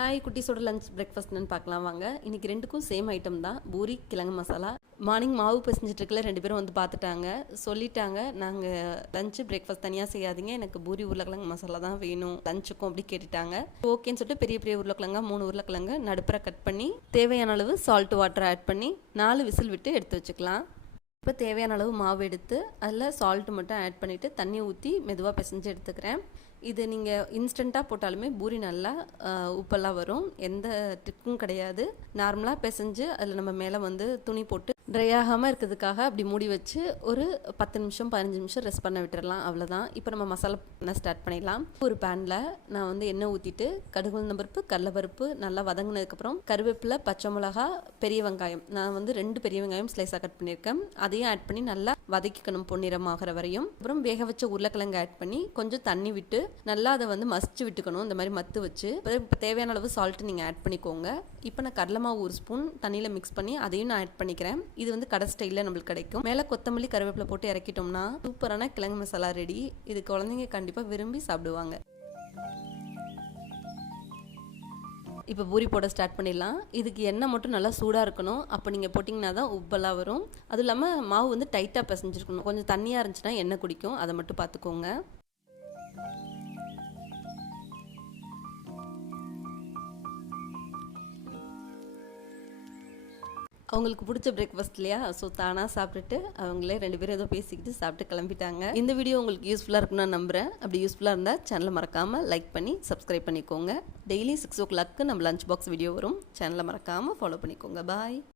Hi குட்டீஸோட lunch பிரேக்ஃபாஸ்ட்னு பார்க்கலாம் வாங்க. இன்றைக்கி ரெண்டுக்கும் சேம் ஐட்டம் தான், பூரி கிழங்கு மசாலா. மார்னிங் மாவு பிசைஞ்சிட்ருக்கல 2 பேரும் வந்து பார்த்துட்டாங்க, சொல்லிட்டாங்க நாங்கள் லஞ்சு பிரேக்ஃபாஸ்ட் தனியாக செய்யாதீங்க, எனக்கு பூரி உருளைக்கிழங்கு மசாலா தான் வேணும் லஞ்சுக்கும் அப்படி கேட்டுட்டாங்க. ஓகேன்னு சொல்லிட்டு பெரிய பெரிய உருளைக்கிழங்கா 3 உருளைக்கிழங்கு நடுப்புற கட் பண்ணி தேவையான அளவு சால்ட் வாட்டர் ஆட் பண்ணி 4 விசில் விட்டு எடுத்து வச்சுக்கலாம். இப்போ தேவையான அளவு மாவு எடுத்து அதில் சால்ட்டு மட்டும் ஆட் பண்ணிவிட்டு தண்ணி ஊற்றி மெதுவாக பிசைஞ்சு எடுத்துக்கிறேன். இது நீங்கள் இன்ஸ்டண்ட்டாக போட்டாலுமே பூரி நல்லா உப்பெல்லாம் வரும், எந்த ட்ரிக்கும் கிடையாது. நார்மலாக பிசைஞ்சு அதில் நம்ம மேலே வந்து துணி போட்டு ட்ரை ஆகாமல் இருக்கிறதுக்காக அப்படி மூடி வச்சு ஒரு 10 நிமிஷம் 15 நிமிஷம் ரெஸ்ட் பண்ண விட்டுடலாம், அவ்வளோதான். இப்போ நம்ம மசாலா பண்ண ஸ்டார்ட் பண்ணிடலாம். ஒரு பேனில் நான் வந்து எண்ணெய் ஊற்றிட்டு கடுகு உளுந்தம்பருப்பு கடலைப்பருப்பு நல்லா வதங்கினதுக்கப்புறம் கருவேப்பிலை பச்சை மிளகா பெரிய வெங்காயம், நான் வந்து 2 பெரிய வெங்காயம் ஸ்லைஸாக கட் பண்ணியிருக்கேன், அதையும் ஆட் பண்ணி நல்லா வதக்கிக்கணும் பொன்னிறமாகிற வரையும். அப்புறம் வேக வச்ச உருளைக்கிழங்கு ஆட் பண்ணி கொஞ்சம் தண்ணி விட்டு நல்லா அதை வந்து மசிச்சு விட்டுக்கணும், இந்த மாதிரி மத்து வச்சு. இப்போ தேவையான அளவு சால்ட்டு நீங்கள் ஆட் பண்ணிக்கோங்க. இப்போ நான் கடலை மாவு 1 ஸ்பூன் தண்ணியில் மிக்ஸ் பண்ணி அதையும் நான் ஆட் பண்ணிக்கிறேன். இது வந்து கடை ஸ்டைலில் நம்மளுக்கு கிடைக்கும். மேலே கொத்தமல்லி கருவேப்பிலை போட்டு இறக்கிட்டோம்னா சூப்பரான கிழங்கு மசாலா ரெடி. இது குழந்தைங்க கண்டிப்பாக விரும்பி சாப்பிடுவாங்க. இப்போ பூரி போட ஸ்டார்ட் பண்ணிடலாம். இதுக்கு எண்ணெய் மட்டும் நல்லா சூடாக இருக்கணும், அப்போ நீங்கள் போட்டிங்கன்னா தான் உப்பெல்லாம் வரும். அதுவும் இல்லாமல் மாவு வந்து டைட்டாக பிசைஞ்சிருக்கணும், கொஞ்சம் தண்ணியாக இருந்துச்சுன்னா எண்ணெய் குடிக்கும், அதை மட்டும் பார்த்துக்கோங்க. அவங்களுக்கு பிடிச்ச பிரேக்ஃபாஸ்ட் இல்லையா, ஸோ தானாக சாப்பிட்டுட்டு அவங்களே 2 பேரும் ஏதோ பேசிக்கிட்டு சாப்பிட்டு கிளம்பிட்டாங்க. இந்த வீடியோ உங்களுக்கு யூஸ்ஃபுல்லாக இருக்குன்னு நான் நம்புகிறேன். அப்படி யூஸ்ஃபுல்லாக இருந்தால் சேனலை மறக்காமல் லைக் பண்ணி சப்ஸ்கிரைப் பண்ணிக்கோங்க. டெய்லி 6 o'clock நம்ம லஞ்ச் பாக்ஸ் வீடியோ வரும், சேனலை மறக்காமல் ஃபாலோ பண்ணிக்கோங்க. பாய்.